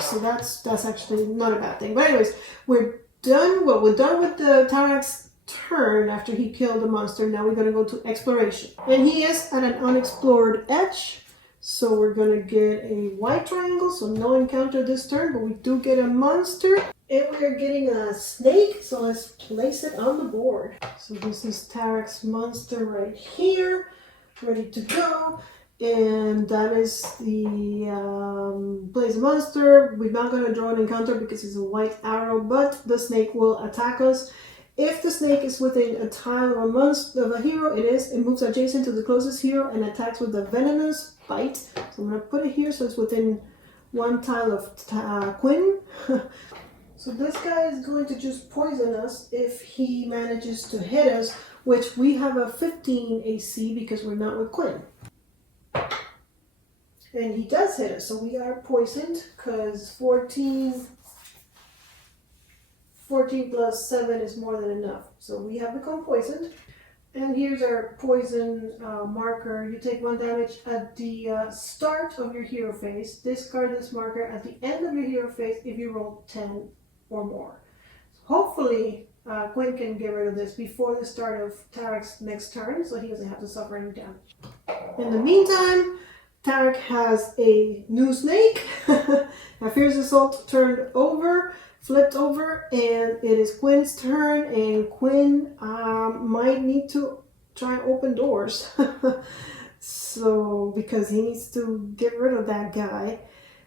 So that's actually not a bad thing. But anyways, we're done. Well, we're done with the Tarek's turn after he killed the monster. Now we're going to go to exploration. And he is at an unexplored edge. So we're going to get a white triangle. So no encounter this turn, but we do get a monster. And we're getting a snake. So let's place it on the board. So this is Tarek's monster right here. Ready to go. And that is the Blaze Monster. We're not going to draw an encounter because it's a white arrow, but the snake will attack us. If the snake is within a tile of a hero, it moves adjacent to the closest hero and attacks with a venomous bite. So I'm going to put it here so it's within 1 tile of Quinn. So this guy is going to just poison us if he manages to hit us, which we have a 15 AC because we're not with Quinn. And he does hit us, so we are poisoned because 14 plus 7 is more than enough. So we have become poisoned. And here's our poison marker. You take 1 damage at the start of your hero phase. Discard this marker at the end of your hero phase if you roll 10 or more. hopefully Quinn can get rid of this before the start of Tarek's next turn, so he doesn't have to suffer any damage. In the meantime, Tarek has a new snake. A fierce assault turned over, flipped over, and it is Quinn's turn, and Quinn might need to try and open doors. So, because he needs to get rid of that guy.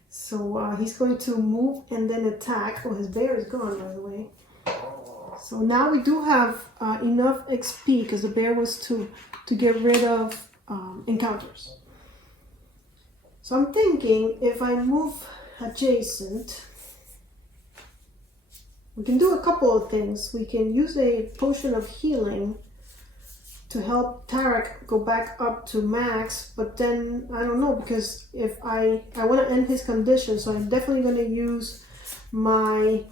So he's going to move and then attack. Oh, his bear is gone, by the way. So now we do have enough XP, because the bear was to get rid of encounters. So I'm thinking if I move adjacent, we can do a couple of things. We can use a potion of healing to help Tarek go back up to max, but then I don't know, because if I want to end his condition, so I'm definitely going to use my,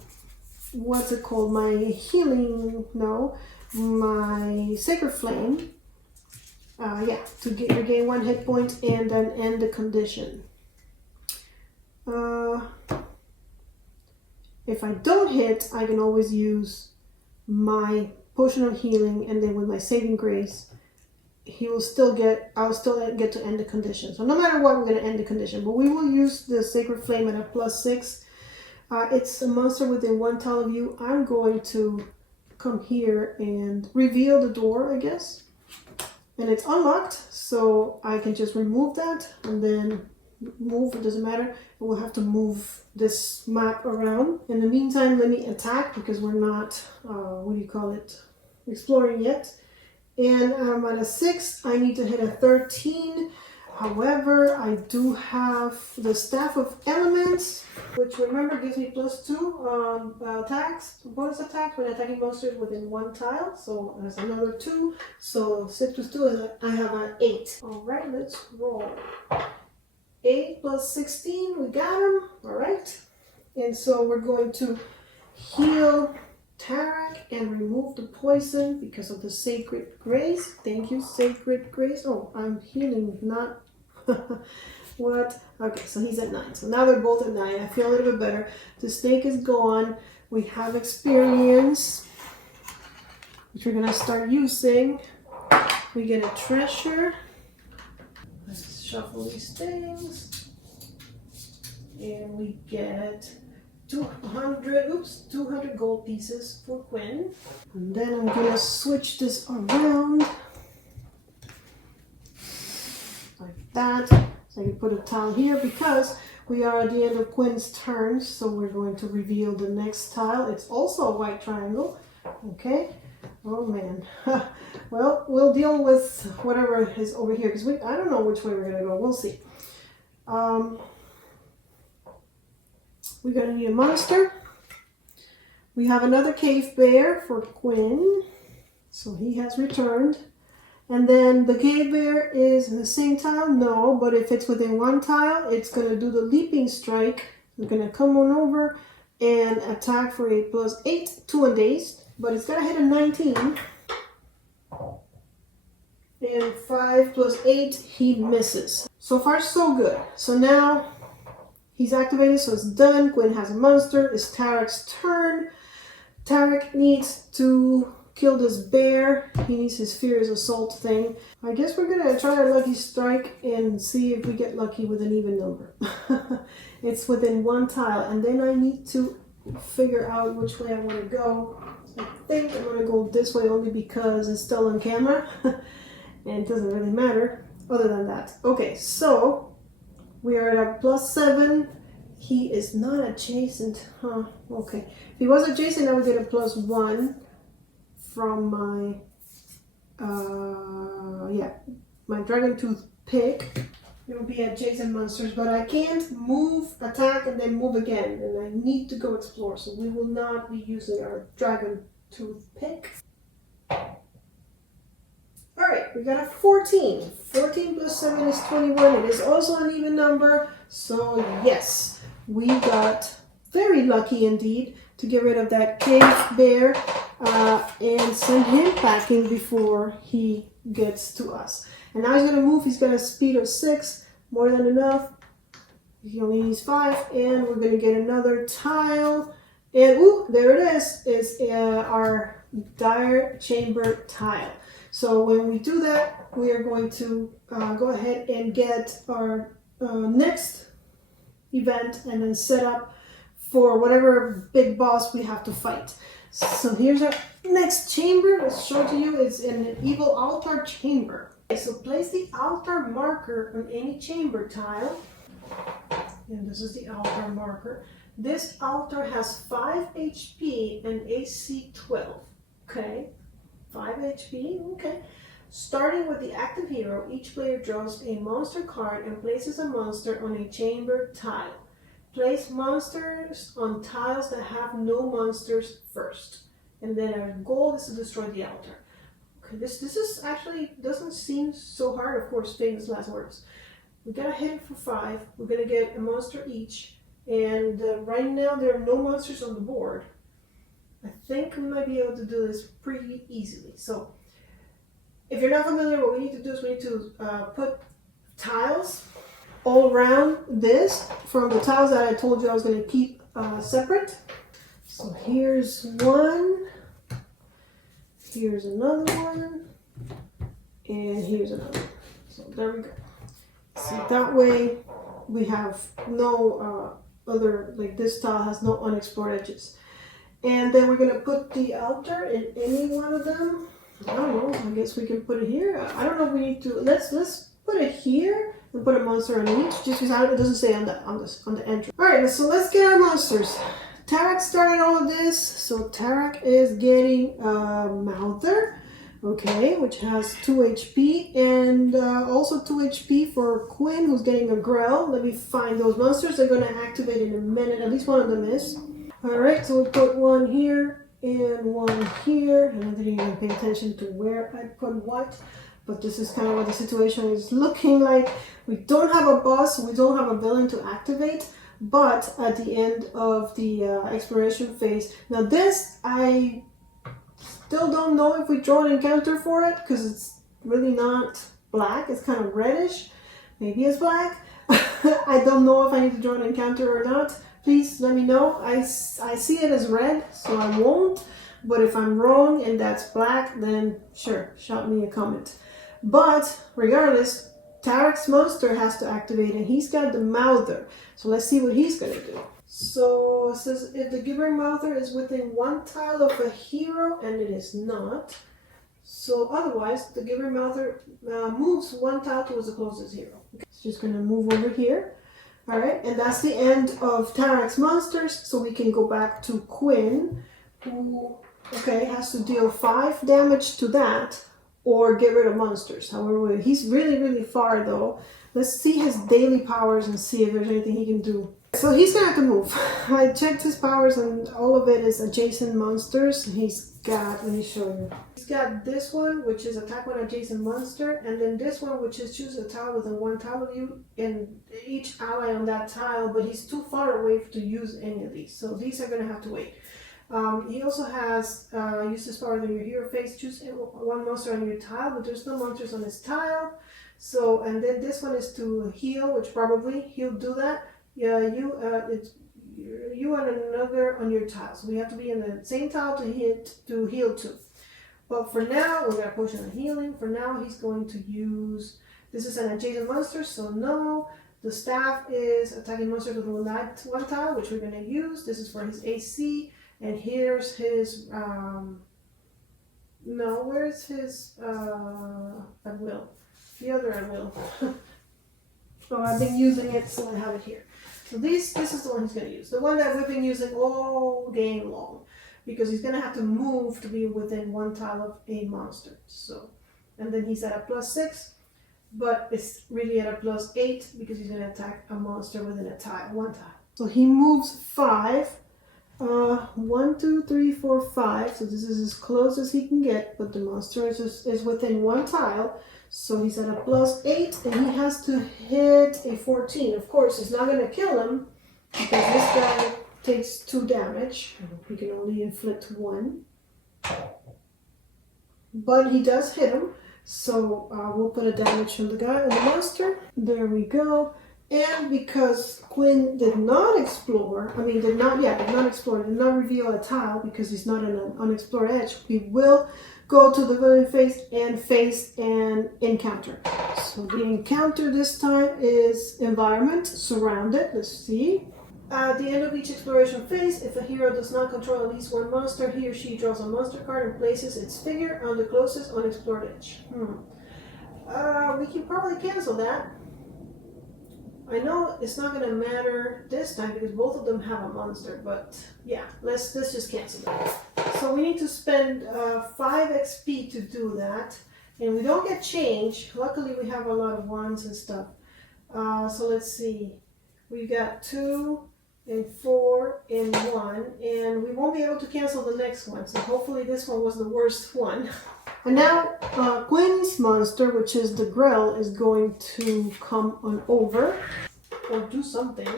what's it called, my healing, no, my Sacred Flame, to regain 1 hit point and then end the condition. If I don't hit, I can always use my Potion of Healing, and then with my Saving Grace, I'll still get to end the condition. So no matter what, we're going to end the condition. But we will use the Sacred Flame at a +6. It's a monster within 1 tile of you. I'm going to come here and reveal the door, I guess. And it's unlocked, so I can just remove that and then move. It doesn't matter. We'll have to move this map around. In the meantime, let me attack, because we're not, exploring yet. And I'm at a 6. I need to hit a 13. However, I do have the Staff of Elements, which, remember, gives me +2 attacks, bonus attacks when attacking monsters within 1 tile. So that's another 2. So 6 + 2 is I have an 8. All right, let's roll. 8 + 16, we got him. All right. And so we're going to heal Tarek and remove the poison because of the Sacred Grace. Thank you, Sacred Grace. Oh, I'm healing, not what? Okay, so he's at 9. So now they're both at 9. I feel a little bit better. The snake is gone. We have experience, which we're gonna start using. We get a treasure. Let's shuffle these things. And we get 200 gold pieces for Quinn. And then I'm gonna switch this around like that. So I can put a tile here, because we are at the end of Quinn's turn. So we're going to reveal the next tile. It's also a white triangle. Okay. Oh man. Well, we'll deal with whatever is over here, because I don't know which way we're gonna go. We'll see. We're gonna need a monster. We have another cave bear for Quinn, so he has returned. And then the cave bear is in the same tile? No, but if it's within 1 tile, it's gonna do the leaping strike. It's gonna come on over and attack for 8 + 8, 2 and dazed, but it's gonna hit a 19. And 5 + 8, he misses. So far, so good. So now he's activated, so it's done. Quinn has a monster. It's Tarek's turn. Tarek needs to kill this bear. He needs his Fierce Assault thing. I guess we're gonna try our lucky strike and see if we get lucky with an even number. It's within 1 tile, and then I need to figure out which way I want to go. I think I'm gonna go this way only because it's still on camera, and it doesn't really matter other than that. Okay, so we are at a +7. He is not adjacent, huh? Okay. If he was adjacent, I would get a +1 from my, my Dragon Tooth pick. It will be adjacent monsters, but I can't move, attack, and then move again. And I need to go explore, so we will not be using our Dragon Tooth pick. Alright, we got a 14. 14 + 7 is 21. It is also an even number. So yes, we got very lucky indeed to get rid of that cave bear and send him packing before he gets to us. And now he's going to move. He's got a speed of 6, more than enough. He only needs 5, and we're going to get another tile. And ooh, there it is our dire chamber tile. So when we do that, we are going to go ahead and get our next event and then set up for whatever big boss we have to fight. So here's our next chamber. Let's show it to you. It's an evil altar chamber. Okay, so place the altar marker on any chamber tile. And this is the altar marker. This altar has 5 HP and AC 12. Okay, 5 HP. Okay. Starting with the active hero, each player draws a monster card and places a monster on a chamber tile. Place monsters on tiles that have no monsters first. And then our goal is to destroy the altar. Okay, this is actually doesn't seem so hard. Of course, famous last words. We gotta hit it for 5. We're gonna get a monster each. And right now there are no monsters on the board. I think we might be able to do this pretty easily. So if you're not familiar, what we need to do is we need to put tiles all around this from the tiles that I told you I was going to keep separate. So here's one, here's another one, and here's another one. So there we go. So that way we have no other, like this tile has no unexplored edges. And then we're going to put the altar in any one of them. I don't know, I guess we can put it here. I don't know if we need to, let's put it here and put a monster on each, just because it doesn't say on the entrance. Alright, so let's get our monsters. Tarak started all of this, so Tarak is getting Mouther, okay, which has 2 HP, and also 2 HP for Quinn, who's getting a Grell. Let me find those monsters. They're going to activate in a minute, at least one of them is. Alright, so we'll put one here and one here, and I didn't even pay attention to where I put what, but this is kind of what the situation is looking like. We don't have a boss, we don't have a villain to activate, but at the end of the exploration phase, now this, I still don't know if we draw an encounter for it, because it's really not black, it's kind of reddish, maybe it's black. I don't know if I need to draw an encounter or not. Please let me know. I see it as red, so I won't. But if I'm wrong and that's black, then sure, shout me a comment. But regardless, Tarak's monster has to activate, and he's got the Mouther. So let's see what he's going to do. So it says if the gibbering Mouther is within 1 tile of a hero, and it is not. So otherwise, the gibbering Mouther moves 1 tile towards the closest hero. Okay. It's just going to move over here. Alright, and that's the end of Tarak's monsters, so we can go back to Quinn, who, okay, has to deal 5 damage to that, or get rid of monsters. However, he's really, really far though. Let's see his daily powers and see if there's anything he can do. So he's gonna have to move. I checked his powers and all of it is adjacent monsters. He's got, let me show you. He's got this one, which is attack one adjacent monster, and then this one, which is choose a tile within 1 tile of you and each ally on that tile, but he's too far away to use any of these. So these are gonna have to wait. He also has use his power in your hero phase, choose 1 monster on your tile, but there's no monsters on his tile. So, and then this one is to heal, which probably he'll do that. Yeah, it's you and another on your tile. So we have to be in the same tile to heal too. But for now, we're gonna potion of healing. For now, he's going to use, this is an adjacent monster, so no. The staff is attacking monsters with 1 tile, which we're gonna use. This is for his AC. And here's his, no, where's his, at will? The other at will. So I've been using it, so I have it here. So this is the one he's going to use. The one that we've been using all game long. Because he's going to have to move to be within 1 tile of a monster. So, and then he's at a +6, but it's really at a +8 because he's going to attack a monster within a tile, 1 tile. So he moves 5. 1, 2, 3, 4, 5. So this is as close as he can get, but the monster is within 1 tile. So he's at a +8, and he has to hit a 14. Of course, it's not going to kill him because this guy takes 2 damage. He can only inflict 1, but he does hit him. So we'll put a damage on the guy, on the monster. There we go. And because Quinn did not explore, did not reveal a tile because he's not in an unexplored edge, we will go to the villain phase and encounter. So the encounter this time is environment, surrounded. Let's see. At the end of each exploration phase, if a hero does not control at least one monster, he or she draws a monster card and places its figure on the closest unexplored edge. We can probably cancel that. I know it's not going to matter this time because both of them have a monster, but yeah, let's just cancel that. So we need to spend 5 XP to do that, and we don't get change. Luckily, we have a lot of ones and stuff. So let's see. We got 2 and 4 and 1, and we won't be able to cancel the next one. So hopefully this one was the worst one. And now Quinn's monster, which is the Grell, is going to come on over or do something.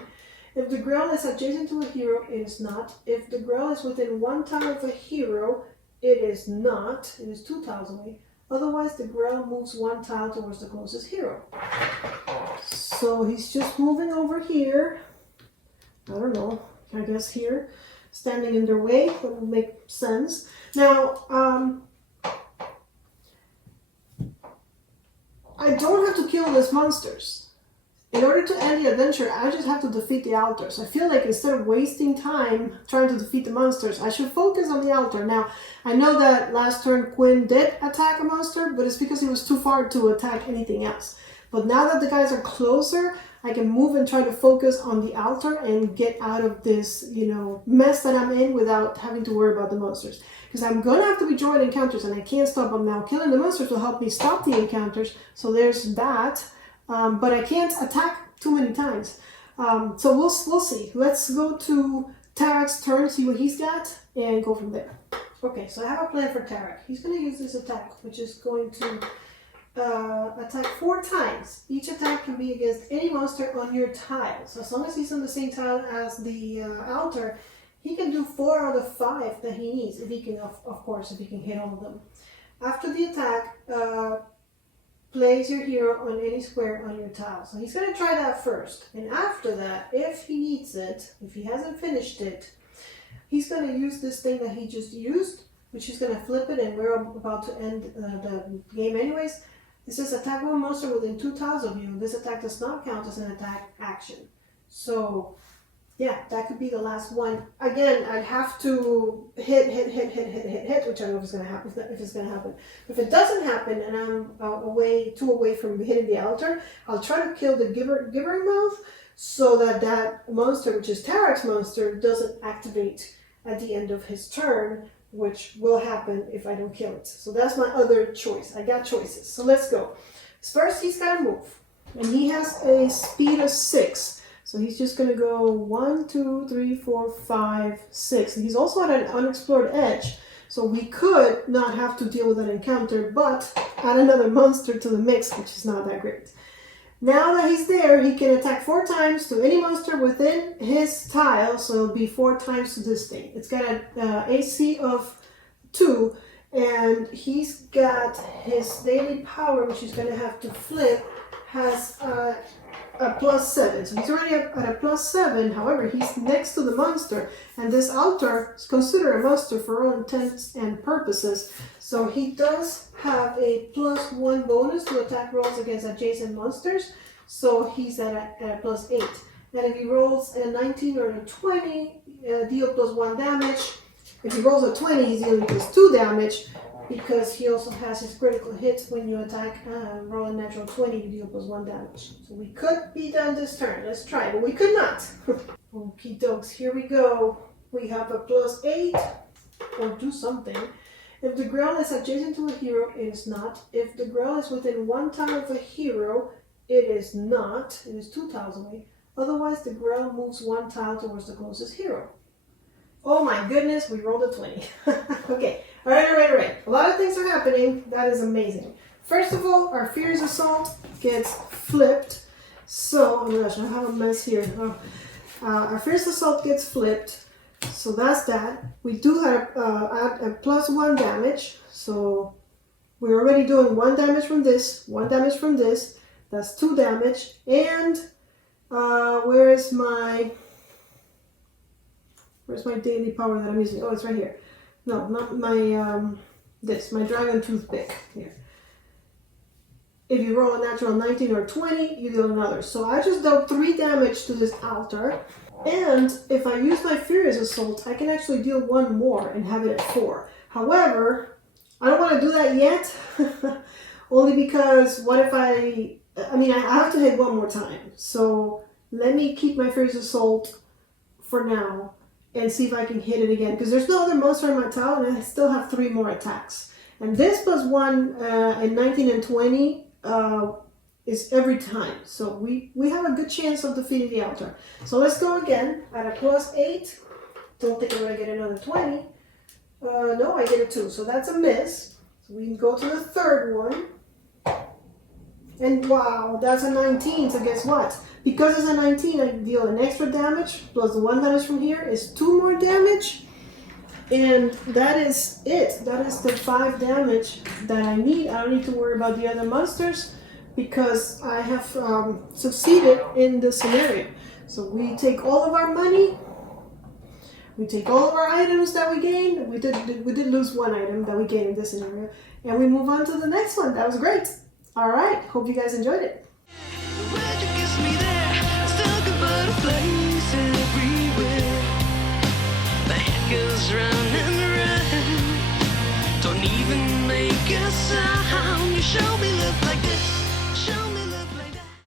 If the Grell is adjacent to a hero, it is not. If the Grell is within 1 tile of a hero, it is not. It is 2 tiles away. Otherwise, the Grell moves 1 tile towards the closest hero. So he's just moving over here. I don't know, I guess here. Standing in their way, that would make sense. Now, I don't have to kill these monsters. In order to end the adventure, I just have to defeat the altars. I feel like instead of wasting time trying to defeat the monsters, I should focus on the altar. Now, I know that last turn Quinn did attack a monster, but it's because he was too far to attack anything else. But now that the guys are closer, I can move and try to focus on the altar and get out of this, mess that I'm in without having to worry about the monsters. Because I'm going to have to be drawing encounters and I can't stop them now. Killing the monsters will help me stop the encounters. So there's that. But I can't attack too many times. So we'll see. Let's go to Tarek's turn, see what he's got, and go from there. Okay, so I have a plan for Tarek. He's going to use this attack, which is going to attack 4 times. Each attack can be against any monster on your tile. So as long as he's on the same tile as the altar, he can do 4 out of 5 that he needs, if he can, of course, if he can hit all of them. After the attack, place your hero on any square on your tile. So he's going to try that first. And after that, if he needs it, if he hasn't finished it, he's going to use this thing that he just used, which he's going to flip it, and we're about to end the game anyways. It says attack one monster within 2 tiles of you. This attack does not count as an attack action. So yeah, that could be the last one. Again, I'd have to hit, which I don't know if it's going to happen. If it's going to happen, if it doesn't happen, and I'm too away from hitting the altar, I'll try to kill the Givering Mouth, so that monster, which is Tarek's monster, doesn't activate at the end of his turn, which will happen if I don't kill it. So that's my other choice. I got choices. So let's go. First, he's got to move, and he has a speed of 6. So he's just going to go 1, 2, 3, 4, 5, 6. And he's also at an unexplored edge. So we could not have to deal with an encounter, but add another monster to the mix, which is not that great. Now that he's there, he can attack 4 times to any monster within his tile. So it'll be 4 times to this thing. It's got an AC of 2. And he's got his daily power, which he's going to have to flip, has a +7. So he's already at a +7. However, he's next to the monster, and this altar is considered a monster for all intents and purposes. So he does have a +1 bonus to attack rolls against adjacent monsters. So he's at a +8. And if he rolls a 19 or a 20, deal +1 damage. If he rolls a 20, he's dealing +2 damage, because he also has his critical hits when you attack. Roll a natural 20, you deal +1 damage. So we could be done this turn. Let's try, but we could not. Okie dokes, here we go. We have a +8, or do something. If the Grell is adjacent to a hero, it is not. If the Grell is within 1 tile of a hero, it is not. It is 2 tiles away. Otherwise, the Grell moves 1 tile towards the closest hero. Oh my goodness, we rolled a 20. Okay, all right. A lot of things are happening. That is amazing. First of all, our Fierce Assault gets flipped. So, oh my gosh, I have a mess here. Our Fierce Assault gets flipped. So that's that. We do have add a +1 damage. So we're already doing 1 damage from this, 1 damage from this. That's 2 damage. And Where's my daily power that I'm using? Oh, it's right here. No, not my my dragon toothpick here. If you roll a natural 19 or 20, you deal another. So I just dealt 3 damage to this altar. And if I use my Furious Assault, I can actually deal 1 more and have it at 4. However, I don't want to do that yet. Only because what if I have to hit 1 more time. So let me keep my Furious Assault for now and see if I can hit it again. Because there's no other monster in my town and I still have 3 more attacks. And this plus 1 and 19 and 20 is every time. So we have a good chance of defeating the altar. So let's go again at a plus 8. Don't think I'm going to get another 20. No, I get a 2. So that's a miss. So we can go to the third one. And wow, that's a 19. So guess what? Because it's a 19, I deal an extra damage. Plus the 1 damage from here is 2 more damage. And that is it. That is the 5 damage that I need. I don't need to worry about the other monsters because I have succeeded in the scenario. So we take all of our money. We take all of our items that we gained. We did lose 1 item that we gained in this scenario. And we move on to the next one. That was great. All right. Hope you guys enjoyed it. Goes round and round. Don't even make a sound. You show me love like this.